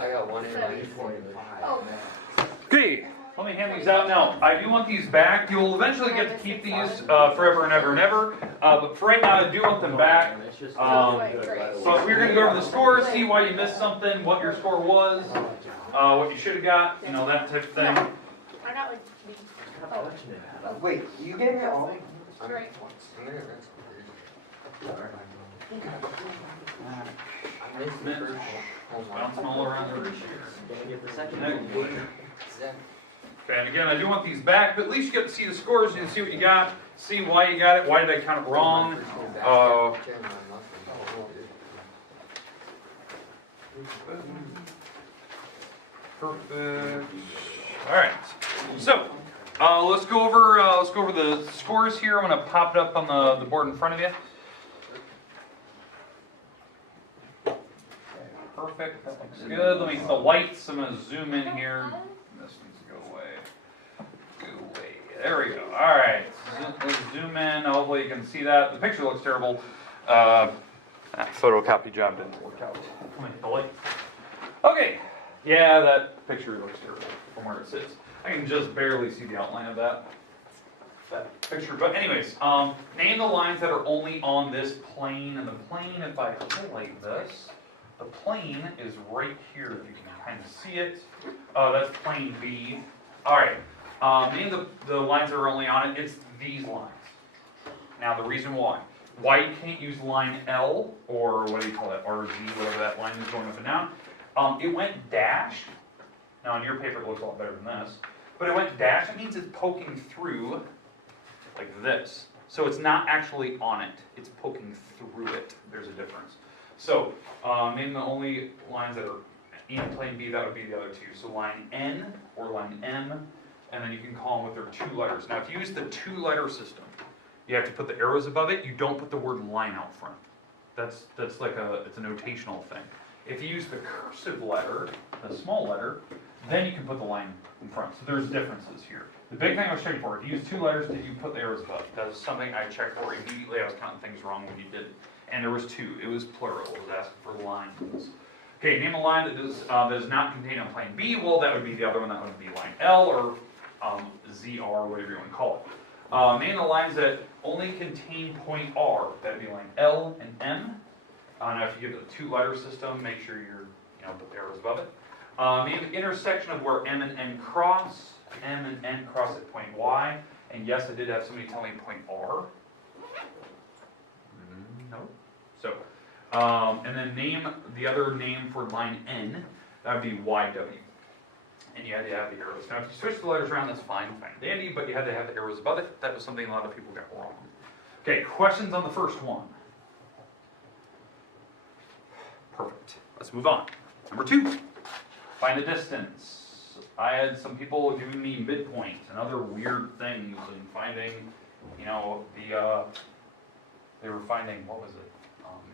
I got 1.5. Oh. Okay, let me hand these out now. I do want these back. You'll eventually get to keep these forever and ever and ever. But for right now, I do want them back. So we're going to go over the scores, see why you missed something, what your score was, what you should have got, you know, that type of thing. I got like. Oh. Wait, you gave me all? Straight. Bouncing all around the room. Okay, and again, I do want these back, but at least you get to see the scores, you can see what you got, see why you got it, why did I count it wrong. Perfect. All right. So let's go over the scores here. I'm going to pop it up on the board in front of you. Perfect. That looks good. Let me hit the lights. I'm going to zoom in here. This needs to go away. Go away. There we go. All right. Let's zoom in. Hopefully you can see that. The picture looks terrible. That photocopy job didn't work out. Let me hit the lights. Okay. Yeah, that picture looks terrible from where it sits. I can just barely see the outline of that picture. But anyways, name the lines that are only on this plane. And the plane, if I highlight this, the plane is right here, if you can kind of see it. That's plane B. All right. Name the lines that are only on it. It's these lines. Now, the reason why. Why you can't use line L, or what do you call that, RZ, whatever that line is going up and down. It went dashed. Now, on your paper, it looks a lot better than this. But it went dashed. It means it's poking through like this. So it's not actually on it. It's poking through it. There's a difference. So, name the only lines that are in plane B, that would be the other two. So line N or line M, and then you can call them with their 2 letters. Now, if you use the 2-letter system, you have to put the arrows above it. You don't put the word line out front. That's like it's a notational thing. If you use the cursive letter, the small letter, then you can put the line in front. So there's differences here. The big thing I was checking for, if you use 2 letters, did you put the arrows above? That was something I checked for immediately. I was counting things wrong when you did it. And there was 2. It was plural. It was asking for lines. Okay, name a line that does not contain on plane B. Well, that would be the other one. That would be line L or ZR, whatever you want to call it. Name the lines that only contain point R. That would be line L and M. Now, if you give it a 2-letter system, make sure put the arrows above it. Name the intersection of where M and N cross. M and N cross at point Y. And yes, I did have somebody tell me point R. No. So, and then name the other name for line N. That would be YW. And you had to have the arrows. Now, if you switch the letters around, that's fine dandy, but you had to have the arrows above it. That was something a lot of people got wrong. Okay, questions on the first one? Perfect. Let's move on. Number 2, find the distance. I had some people giving me midpoint and other weird things and finding, they were finding, what was it?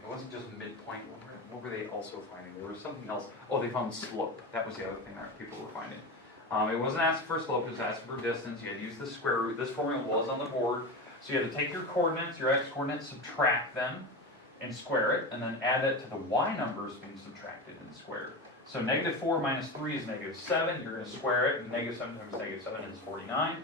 It wasn't just midpoint. What were they also finding? There was something else. Oh, they found slope. That was the other thing that people were finding. It wasn't asking for slope, it was asking for distance. You had to use the square root. This formula was on the board. So you had to take your coordinates, your x-coordinates, subtract them, and square it, and then add it to the y numbers being subtracted and squared. So -4 minus 3 is -7. You're going to square it. -7 times -7 is 49.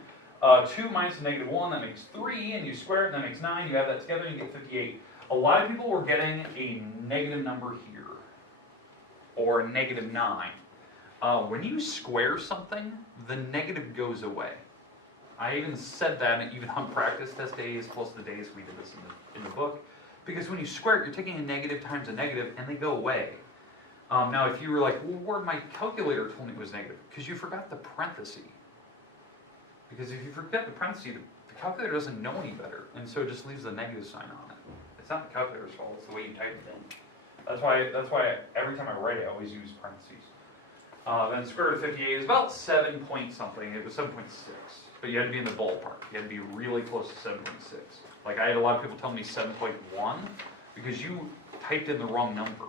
2 minus -1, that makes 3, and you square it, and that makes 9. You add that together, and you get 58. A lot of people were getting a negative number here, or a -9. When you square something, the negative goes away. I even said that even on practice test days, plus the days we did this in the book. Because when you square it, you're taking a negative times a negative, and they go away. Now, if you were like, well, where my calculator told me it was negative, because you forgot the parenthesis. Because if you forget the parenthesis, the calculator doesn't know any better, and so it just leaves the negative sign on it. It's not the calculator's fault, it's the way you type it in. That's why every time I write, I always use parentheses. Then square root of 58 is about 7 point something. It was 7.6. But you had to be in the ballpark. You had to be really close to 7.6. Like I had a lot of people telling me 7.1 because you typed in the wrong number.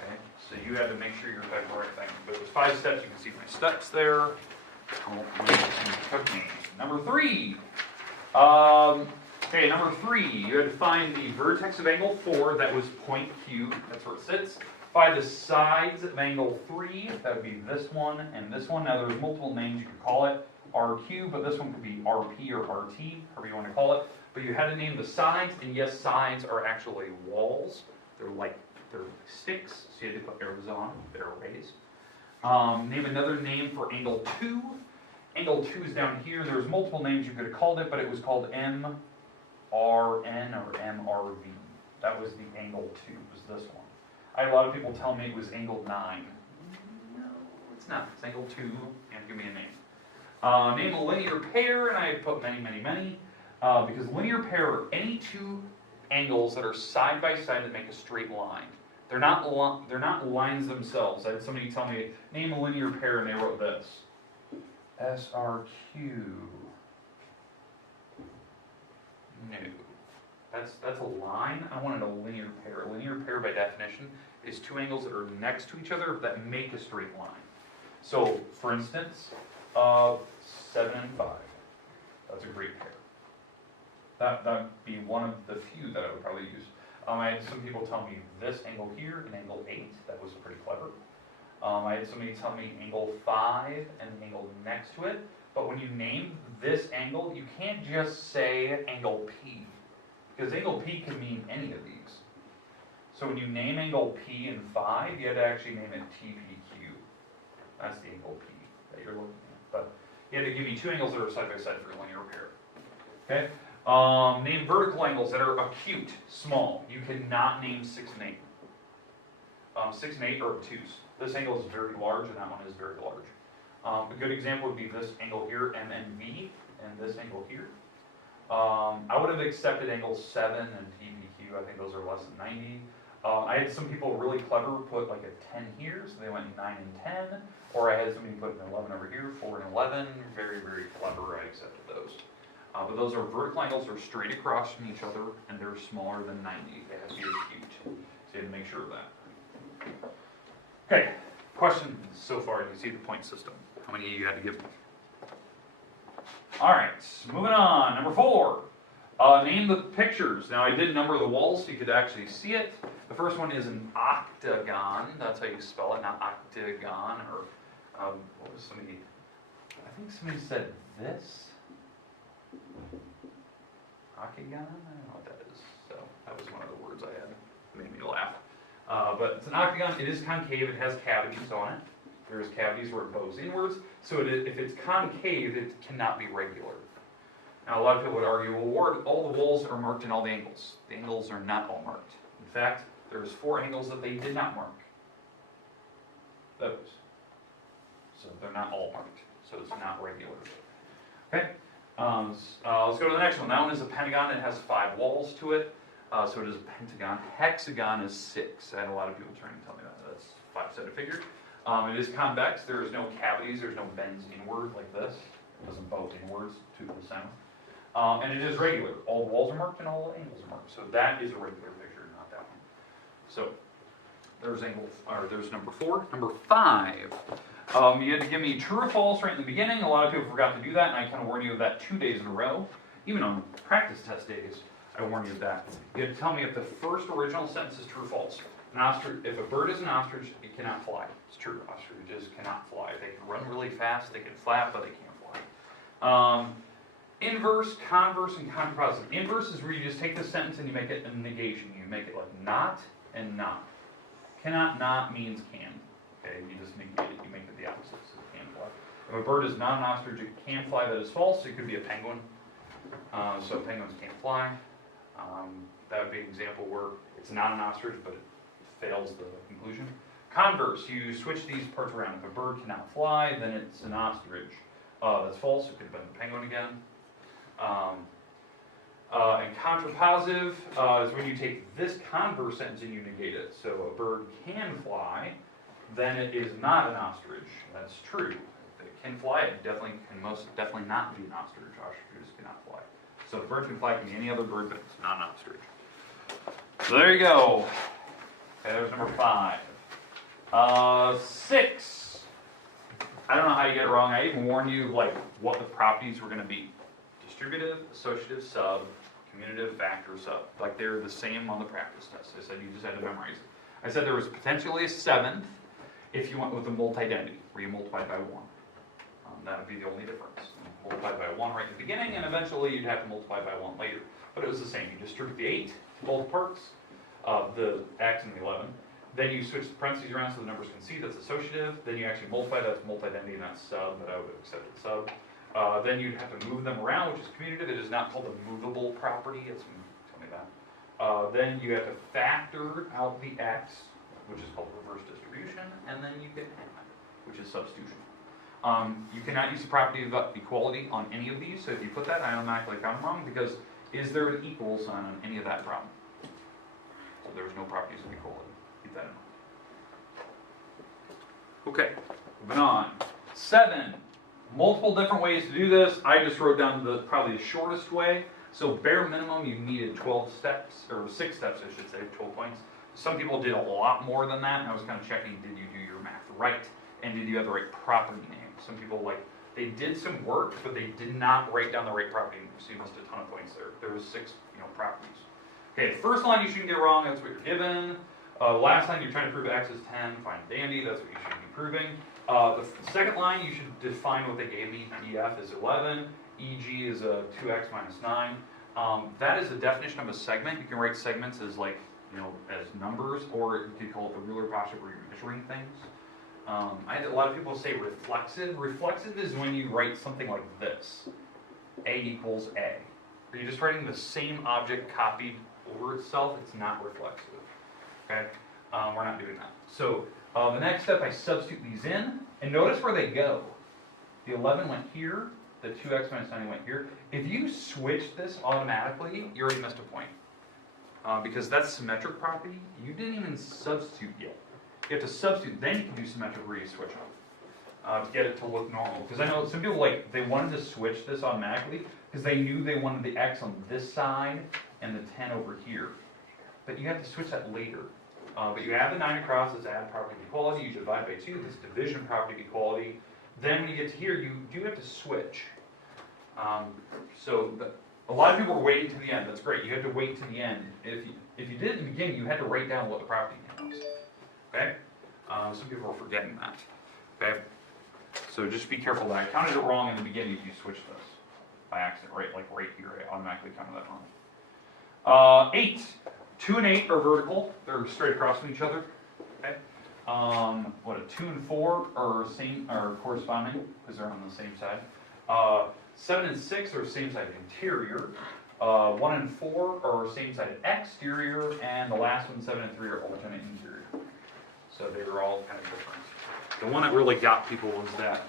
Okay, so you had to make sure you're typing the right thing. But it was 5 steps. You can see my steps there. Number 3. Okay, number 3. You had to find the vertex of angle 4. That was point Q. That's where it sits. Find the sides of angle 3, that would be this one and this one. Now there's multiple names you could call it, RQ, but this one could be RP or RT, however you want to call it. But you had to name the sides, and yes, sides are actually walls. They're sticks, so you had to put arrows on, they're raised. Name another name for angle 2. Angle 2 is down here. There's multiple names you could have called it, but it was called MRN or MRV. That was the angle 2, was this one. I had a lot of people tell me it was angle 9. No, it's not. It's angle 2, and give me a name. Name a linear pair, and I put many, many, many, because linear pair are any two angles that are side by side that make a straight line. They're not lines themselves. I had somebody tell me, name a linear pair, and they wrote this. SRQ. No. That's a line. I wanted a linear pair. A linear pair, by definition, is two angles that are next to each other that make a straight line. So, for instance, 7 and 5. That's a great pair. That'd be one of the few that I would probably use. I had some people tell me this angle here and angle 8. That was pretty clever. I had somebody tell me angle 5 and angle next to it. But when you name this angle, you can't just say angle P. Because angle P can mean any of these. So when you name angle P and 5, you had to actually name it TPQ. That's the angle P that you're looking at. But you had to give me two angles that are side by side for a linear pair. Okay? Name vertical angles that are acute, small. You cannot name 6 and 8. 6 and 8 are obtuse. This angle is very large, and that one is very large. A good example would be this angle here, MNV, and this angle here. I would have accepted angle 7 and TPQ. I think those are less than 90. I had some people really clever put like a 10 here, so they went 9 and 10. Or I had somebody put an 11 over here, 4 and 11. Very, very clever. I accepted those. But those are vertical angles. They're straight across from each other, and they're smaller than 90. They have to be acute. So you have to make sure of that. Okay, questions so far? You see the point system. How many you had to give me? All right, moving on. Number 4. Name the pictures. Now I did number the walls so you could actually see it. The first one is an octagon. That's how you spell it, not octagon. Or what was somebody? I think somebody said this. Octagon? I don't know what that is. So that was one of the words I had. It made me laugh. But it's an octagon. It is concave. It has cavities on it. There's cavities where it bows inwards. So if it's concave, it cannot be regular. Now, a lot of people would argue, well, all the walls are marked in all the angles. The angles are not all marked. In fact, there's 4 angles that they did not mark. Those. So they're not all marked. So it's not regular. Okay? Let's go to the next one. That one is a pentagon. It has 5 walls to it. So it is a pentagon. Hexagon is 6. I had a lot of people trying to tell me that. That's 5-sided figure. It is convex. There is no cavities. There's no bends inward like this. It doesn't bow inwards to the center. And it is regular. All the walls are marked and all the angles are marked. So that is a regular picture, not that one. So there's number 4. Number 5. You had to give me true or false right in the beginning. A lot of people forgot to do that, and I kind of warned you of that 2 days in a row. Even on practice test days, I warned you of that. You had to tell me if the first original sentence is true or false. An ostrich, if a bird is an ostrich, it cannot fly. It's true. Ostriches cannot fly. They can run really fast. They can flap, but they can't fly. Inverse, converse, and contrapositive. Inverse is where you just take the sentence and you make it a negation. You make it like not and not. Cannot not means can. Okay, you just negate it. You make it the opposite, so it can fly. If a bird is not an ostrich, it can fly. That is false. It could be a penguin. So penguins can't fly. That would be an example where it's not an ostrich, but it fails the conclusion. Converse, you switch these parts around. If a bird cannot fly, then it's an ostrich. That's false. It could have been a penguin again. And contrapositive is when you take this converse sentence and you negate it. So a bird can fly, then it is not an ostrich. That's true. If it can fly, it can most definitely not be an ostrich. Ostriches cannot fly. So if a bird can fly, it can be any other bird, but it's not an ostrich. So there you go. Okay, there's number 5. 6. I don't know how you get it wrong. I even warned you like what the properties were going to be. Distributive, associative, sub, commutative, factor, sub. Like they're the same on the practice test. I said you just had to memorize it. I said there was potentially a seventh if you went with a multi-identity, where you multiplied by 1. That would be the only difference. Multiplied by 1 right in the beginning, and eventually you'd have to multiply by 1 later. But it was the same. You distribute the 8 to both parts, the x and the 11. Then you switch the parentheses around so the numbers can see that's associative. Then you actually multiply, that's multi-identity, and that's sub, but I would accept it sub. Then you'd have to move them around, which is commutative. It is not called a movable property. It's, tell me that. Then you have to factor out the x, which is called reverse distribution, and then you get n, which is substitution. You cannot use the property of equality on any of these, so if you put that, I automatically count them wrong, because is there an equal sign on any of that problem? So there's no properties of equality. Keep that in mind. Okay, moving on. 7. Multiple different ways to do this. I just wrote down probably the shortest way. So bare minimum, you needed 12 steps, or 6 steps, I should say, 12 points. Some people did a lot more than that, and I was kind of checking, did you do your math right? And did you have the right property name? Some people, they did some work, but they did not write down the right property name, so you missed a ton of points there. There was 6, properties. Okay, the first line you shouldn't get wrong, that's what you're given. Last line, you're trying to prove x is 10, fine dandy, that's what you should be proving. The second line, you should define what they gave me. df is 11, eg is 2x minus 9. That is the definition of a segment. You can write segments as as numbers, or you could call it the ruler posture where you're measuring things. I had a lot of people say reflexive. Reflexive is when you write something like this. A equals A. You're just writing the same object copied over itself. It's not reflexive. Okay? We're not doing that. So the next step, I substitute these in, and notice where they go. The 11 went here, the 2x minus 9 went here. If you switch this automatically, you already missed a point. Because that's symmetric property. You didn't even substitute yet. You have to substitute, then you can do symmetric where you switch them to get it to look normal. Because I know some people, they wanted to switch this automatically because they knew they wanted the x on this side and the 10 over here. But you have to switch that later. But you add the 9 across, let's add property of equality, you divide by 2, this division property of equality. Then when you get to here, you do have to switch. A lot of people are waiting to the end. That's great. You have to wait to the end. If you did it in the beginning, you had to write down what the property name was. Okay? Some people are forgetting that. Okay? So just be careful that I counted it wrong in the beginning if you switch this by accident, right? Like right here, I automatically counted that wrong. 8. 2 and 8 are vertical. They're straight across from each other. Okay? 2 and 4 are corresponding because they're on the same side. 7 and 6 are same side interior. 1 and 4 are same side exterior, and the last one, 7 and 3, are alternate interior. So they were all kind of different. The one that really got people was that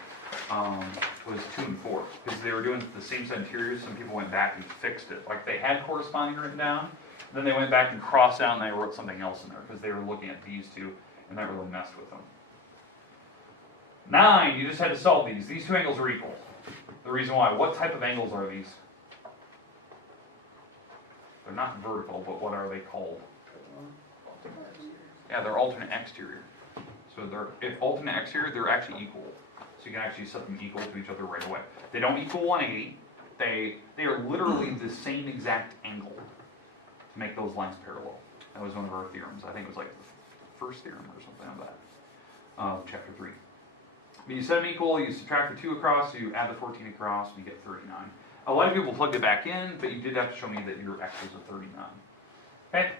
was 2 and 4, because they were doing the same side interiors. Some people went back and fixed it. Like they had corresponding written down, then they went back and crossed out and they wrote something else in there because they were looking at these two, and that really messed with them. 9, you just had to solve these. These two angles are equal. The reason why. What type of angles are these? They're not vertical, but what are they called? Yeah, they're alternate exterior. So if alternate exterior, they're actually equal. So you can actually set them equal to each other right away. They don't equal 180. They are literally the same exact angle to make those lines parallel. That was one of our theorems. I think it was like the first theorem or something like that. Chapter 3. When you set them equal, you subtract the 2 across, so you add the 14 across, and you get 39. A lot of people plugged it back in, but you did have to show me that your x was a 39. Okay,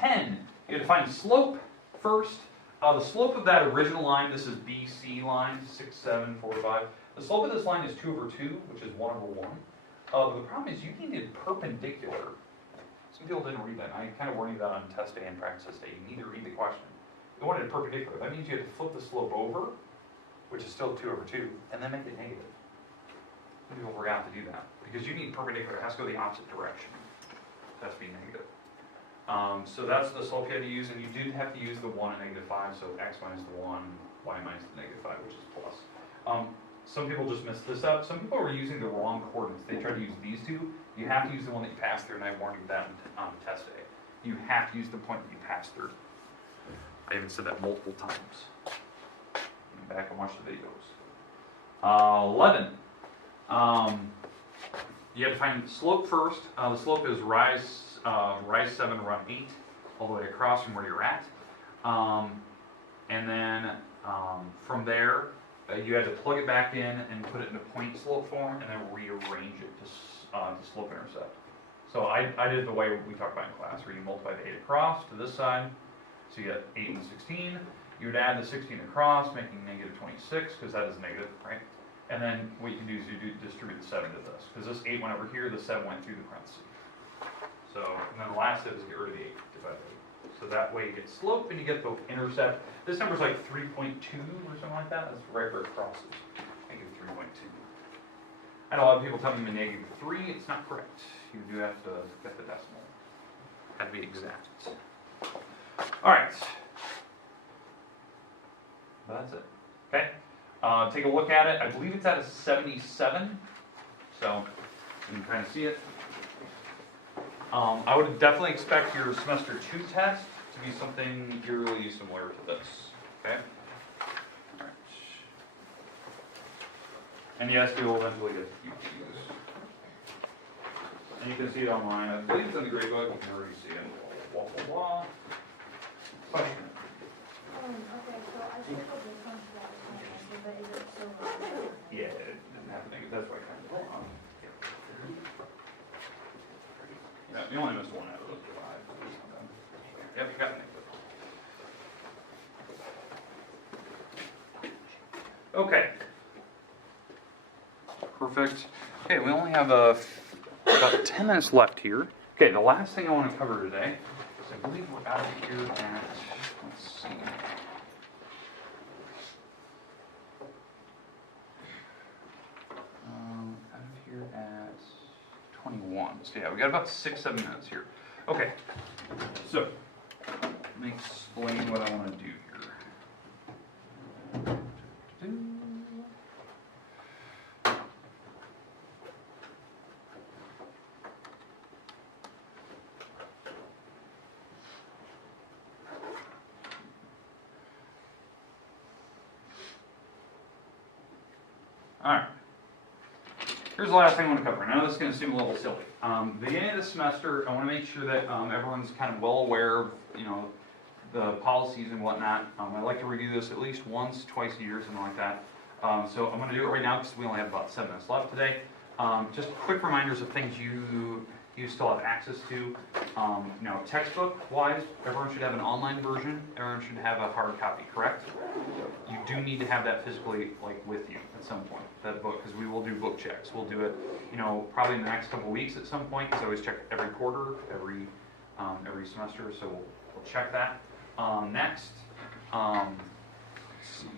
10. You have to find the slope first. The slope of that original line, this is BC line, 6, 7, 4, 5. The slope of this line is 2 over 2, which is 1 over 1. But the problem is you needed perpendicular. Some people didn't read that. I kind of warned you that on test day and practice day. You need to read the question. You wanted it perpendicular. That means you had to flip the slope over, which is still 2 over 2, and then make it negative. Some people forgot to do that. Because you need perpendicular. It has to go the opposite direction. It has to be negative. So that's the slope you had to use, and you did have to use the 1 and -5, so x minus the 1, y minus the -5, which is plus. Some people just messed this up. Some people were using the wrong coordinates. They tried to use these two. You have to use the one that you passed through, and I warned you that on test day. You have to use the point that you passed through. I even said that multiple times. Back and watch the videos. 11. You have to find the slope first. The slope is rise 7, run 8, all the way across from where you're at. And then from there, you had to plug it back in and put it in a point slope form and then rearrange it to slope intercept. So I did it the way we talked about in class, where you multiply the 8 across to this side, so you get 8 and 16. You would add the 16 across, making negative 26, because that is negative, right? And then what you can do is you distribute the 7 to this, because this 8 went over here, the 7 went through the parentheses. So, and then the last step is get rid of the 8 divided by 8. So that way you get slope and you get the intercept. This number's like 3.2 or something like that. That's right where it crosses. Negative 3.2. I know a lot of people tell me negative 3. It's not correct. You do have to get the decimal. Had to be exact. All right. That's it. Okay. Take a look at it. I believe it's at a 77. So you can kind of see it. I would definitely expect your semester 2 test to be something eerily similar to this. Okay? Alright. And yes, you will eventually get QQs. And you can see it online. I believe it's in the grade book. You can already see it. Blah, blah, blah. Question. Okay, so I should put this one together, but is it so long? Yeah, it didn't have to make it. That's why I kind of wrong. Yeah, you only missed one out of those 5. Yep, you got it. Okay. Perfect. Okay, we only have about 10 minutes left here. Okay, the last thing I want to cover today is I believe we're out of here at, let's see. Out of here at 21. So yeah, we got about 6-7 minutes here. Okay, so let me explain what I want to do here. All right. Here's the last thing I want to cover. I know this is going to seem a little silly. Beginning of the semester, I want to make sure that everyone's kind of well aware of, the policies and whatnot. I like to review this at least once, twice a year, something like that. So I'm going to do it right now because we only have about 7 minutes left today. Just quick reminders of things you still have access to. Textbook-wise, everyone should have an online version. Everyone should have a hard copy, correct? You do need to have that physically, with you at some point, that book, because we will do book checks. We'll do it, probably in the next couple of weeks at some point, because I always check every quarter, every semester, so we'll check that. Next, let's see.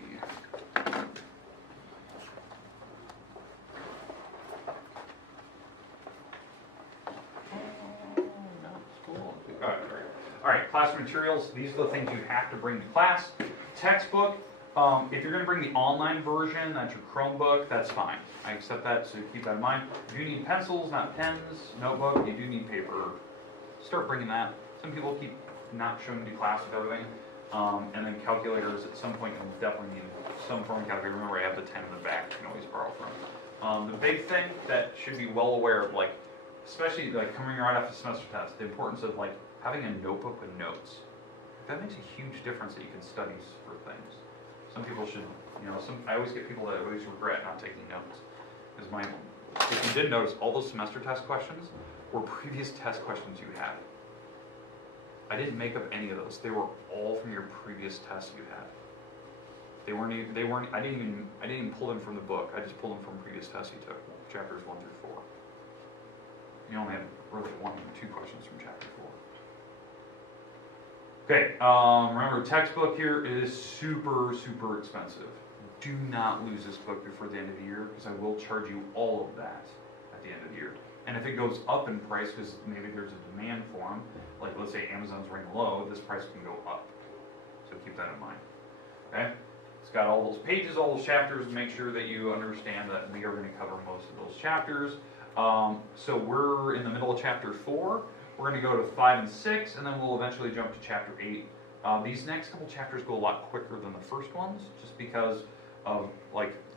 All right, class materials, these are the things you have to bring to class. Textbook, if you're going to bring the online version, that's your Chromebook, that's fine. I accept that, so keep that in mind. If you need pencils, not pens, notebook, you do need paper. Start bringing that. Some people keep not showing to class with everything. And then calculators, at some point you'll definitely need some form of calculator. Remember, I have the 10 in the back you can always borrow from. The big thing that should be well aware of, especially coming right after the semester test, the importance of having a notebook with notes. That makes a huge difference that you can study for things. Some people should, I always get people that always regret not taking notes. Because if you did notice, all those semester test questions were previous test questions you had. I didn't make up any of those. They were all from your previous tests you had. I didn't even pull them from the book. I just pulled them from previous tests you took, chapters 1 through 4. You only have really 1 or 2 questions from chapter 4. Okay, remember, textbook here is super, super expensive. Do not lose this book before the end of the year, because I will charge you all of that at the end of the year. And if it goes up in price, because maybe there's a demand for them, let's say Amazon's running low, this price can go up. So keep that in mind. Okay? It's got all those pages, all those chapters, to make sure that you understand that we are going to cover most of those chapters. So we're in the middle of chapter 4. We're going to go to 5 and 6, and then we'll eventually jump to chapter 8. These next couple chapters go a lot quicker than the first ones, just because of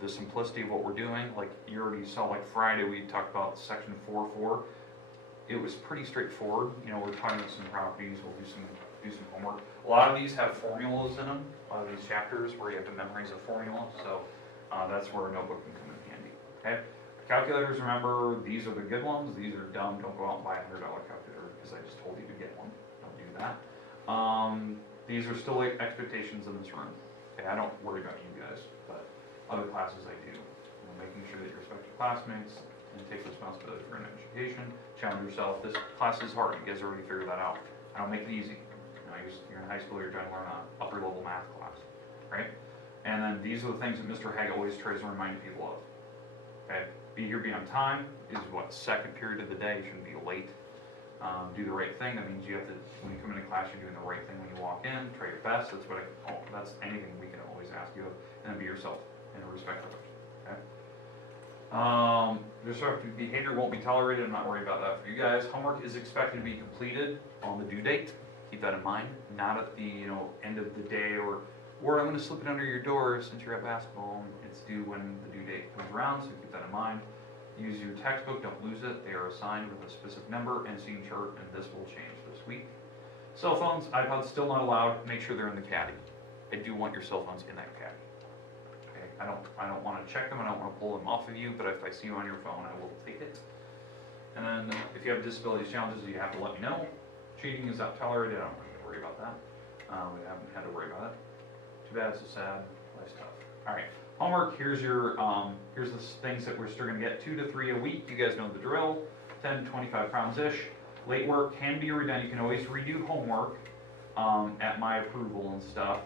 the simplicity of what we're doing. You already saw, Friday we talked about section 4.4. It was pretty straightforward. We're talking about some properties. We'll do some do some homework. A lot of these have formulas in them, a lot of these chapters where you have to memorize a formula, so that's where a notebook can come in handy, okay? Calculators, remember, these are the good ones, these are dumb, don't go out and buy a $100 calculator because I just told you to get one, don't do that. These are still like expectations in this room, okay? I don't worry about you guys, but other classes I do. Making sure that you respect your classmates and take responsibility for an education, challenge yourself. This class is hard, you guys already figured that out. I don't make it easy. You're in high school, you're trying to learn an upper level math class, right? And then these are the things that Mr. Haig always tries to remind people of. Okay, be here, be on time is what, second period of the day, you shouldn't be late. Do the right thing, that means you have to, when you come into class, you're doing the right thing when you walk in, try your best, that's anything we can always ask you of, and then be yourself and respect others, okay? Disruptive behavior won't be tolerated, I'm not worried about that for you guys. Homework is expected to be completed on the due date. Keep that in mind, not at the end of the day or I'm going to slip it under your door since you're at basketball. It's due when the due date comes around, so keep that in mind. Use your textbook, don't lose it. They are assigned with a specific number and signature, and this will change this week. Cell phones, iPods still not allowed. Make sure they're in the caddy. I do want your cell phones in that caddy. Okay, I don't want to check them. I don't want to pull them off of you. But if I see you on your phone, I will take it. And then if you have disabilities challenges, you have to let me know. Cheating is not tolerated. I don't have to worry about that. We haven't had to worry about it. Too bad. So sad. Life's tough. All right. Homework. Here's your here's the things that we're still going to get 2 to 3 a week. You guys know the drill. 10 to 25 pounds ish. Late work can be redone. You can always redo homework at my approval and stuff.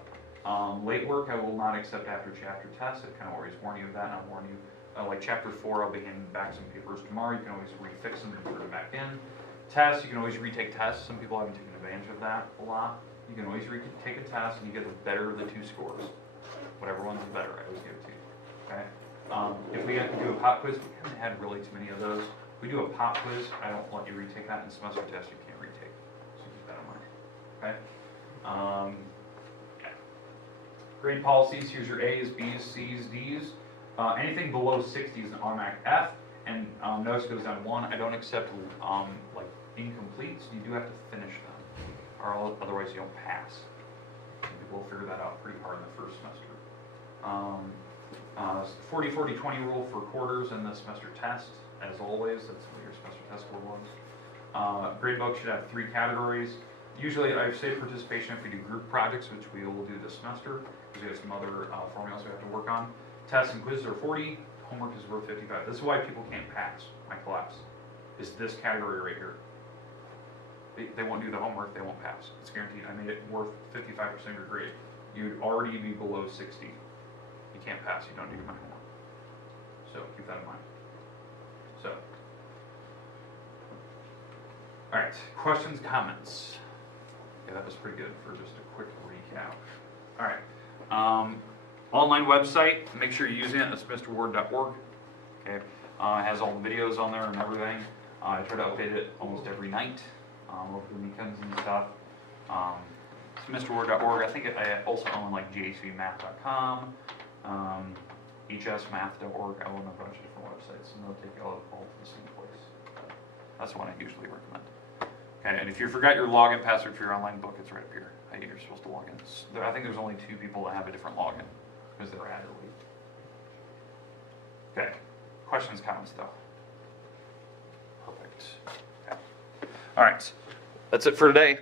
Late work I will not accept after chapter tests. I kind of always warn you of that, and I'll warn you. Like chapter 4, I'll be handing back some papers tomorrow. You can always refix them and put them back in. Tests, you can always retake tests. Some people haven't taken advantage of that a lot. You can always retake a test and you get the better of the 2 scores. Whatever one's the better, I always give it to you. Okay? If we have to do a pop quiz, we haven't had really too many of those. If we do a pop quiz, I don't let you retake that, and semester test you can't retake. So keep that in mind. Okay? Grade policies, here's your A's, B's, C's, D's. Anything below 60 is an automatic F, and notice goes down 1. I don't accept like incompletes. You do have to finish them, or otherwise you don't pass. We'll figure that out pretty hard in the first semester. 40-40-20 rule for quarters and the semester test, as always. That's what your semester test score was. Grade book should have 3 categories. Usually I say participation if we do group projects, which we will do this semester, because we have some other formulas we have to work on. Tests and quizzes are 40, homework is worth 55. This is why people can't pass my class, is this category right here. They won't do the homework, they won't pass. It's guaranteed. I made it worth 55% of your grade. You'd already be below 60. You can't pass, you don't do my homework. So keep that in mind. So, all right, questions, comments? Yeah, that was pretty good for just a quick recap. All right, online website, make sure you're using it. It's mrward.org. Okay, it has all the videos on there and everything. I try to update it almost every night, over the weekends and stuff. It's mrward.org. I think I also own like jhvmath.com, hsmath.org. I own a bunch of different websites, and they'll take you all to the same place. That's the one I usually recommend. Okay, and if you forgot your login password for your online book, it's right up here. How you're supposed to log in. I think there's only 2 people that have a different login because they're added late. Okay, questions, comments, though? Perfect. Okay. All right, that's it for today.